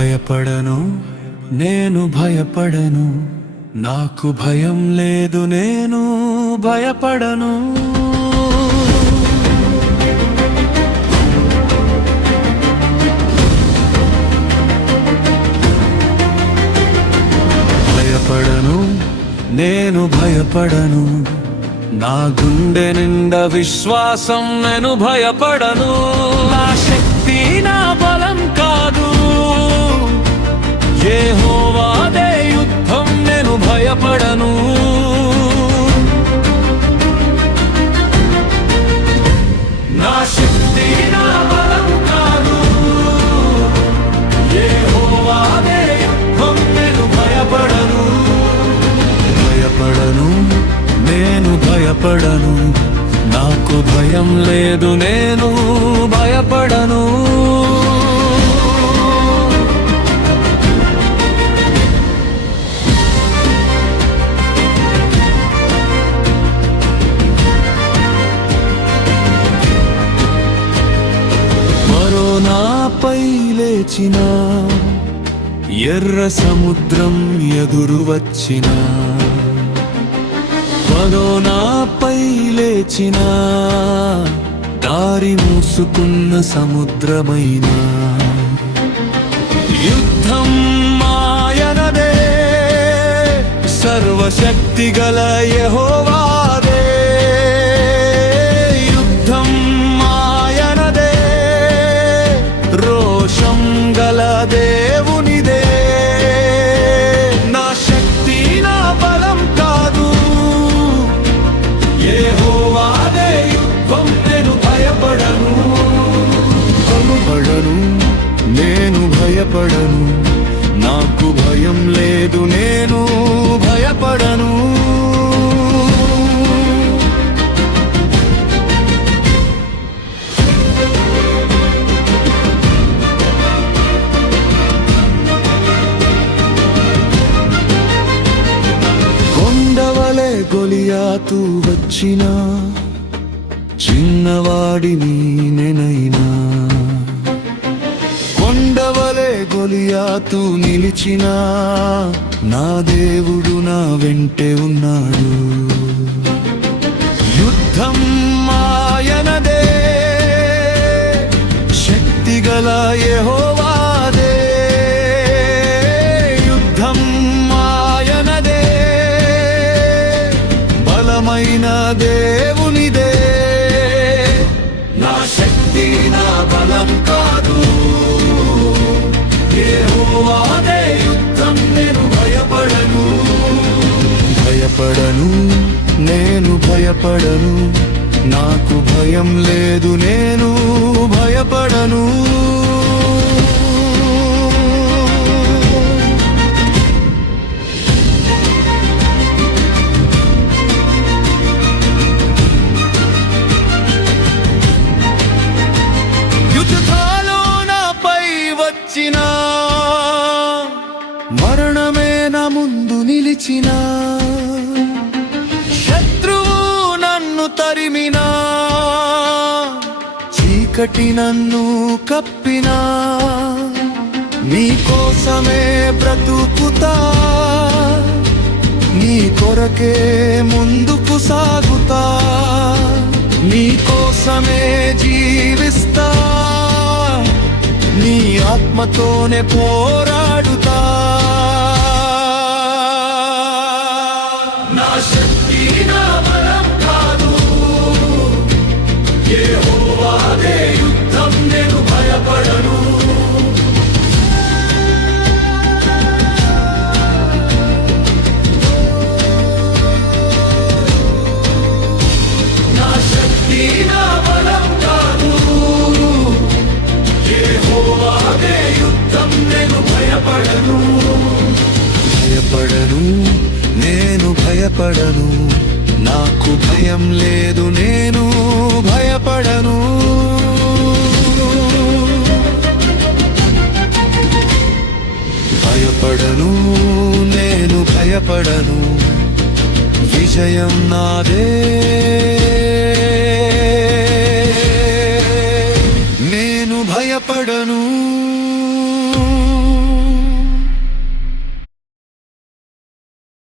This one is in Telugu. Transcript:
భయపడను, నేను భయపడను, నాకు భయం లేదు, నేను భయపడను. భయపడను, నేను భయపడను, నా గుండె నిండా విశ్వాసం, నేను భయపడను. నా శక్తి నా బలం కాదు, యెహోవాదే యుద్ధం, నేను భయపడను. నా శక్తి నా బలం కాదు, యెహోవాదే యుద్ధం, నేను భయపడను. భయపడను, నేను భయపడను, నాకు భయం లేదు, నేను భయపడను. నాపై లేచిన ఎర్ర సముద్రం ఎదురు వచ్చిన, నాపై లేచిన దారి మూసుకున్న సముద్రమైన, యుద్ధం మాయనదే, సర్వశక్తి గల యెహోవాదే. గల దేవునిదే, నా శక్తి నా బలం కాదు, యెహోవాదే యుద్ధం, నేను భయపడను. భయపడను, నేను భయపడను, నాకు భయం లేదు, నేను భయపడను. గొలియాతు వచ్చిన చిన్నవాడిని నేనైనా, కొండవలే గొలియాతు నిలిచిన నా దేవుడు నా వెంటే ఉన్నాడు. యుద్ధం ఆయనదే, శక్తిగల యెహోవాదే. బలమైన దేవునిదే, నా శక్తి నా బలం కాదు, యెహోవాదే యుద్ధం, నేను భయపడను. భయపడను, నేను భయపడను, నాకు భయం లేదు, నేను భయపడను. మరణమే నా ముందు నిలిచిన, శత్రువు నన్ను తరిమినా, చీకటి నన్ను కప్పినా, నీ కోసమే బ్రతుకుతా, నీ కొరకే ముందుకు సాగుతా, నీ కోసమే జీవిస్తా, నీ ఆత్మతోనే పోరాడుతా. నా శక్తి నా బలం కాదు, యెహోవాదే యుద్ధం, నేను భయపడను. నా శక్తి నా బలం కాదు, యెహోవాదే యుద్ధం, నేను భయపడను. భయపడను, నేను భయపడను, నాకు భయం లేదు, నేను భయపడను. భయపడను, నేను భయపడను, విజయం నాదే. నేను భయపడను.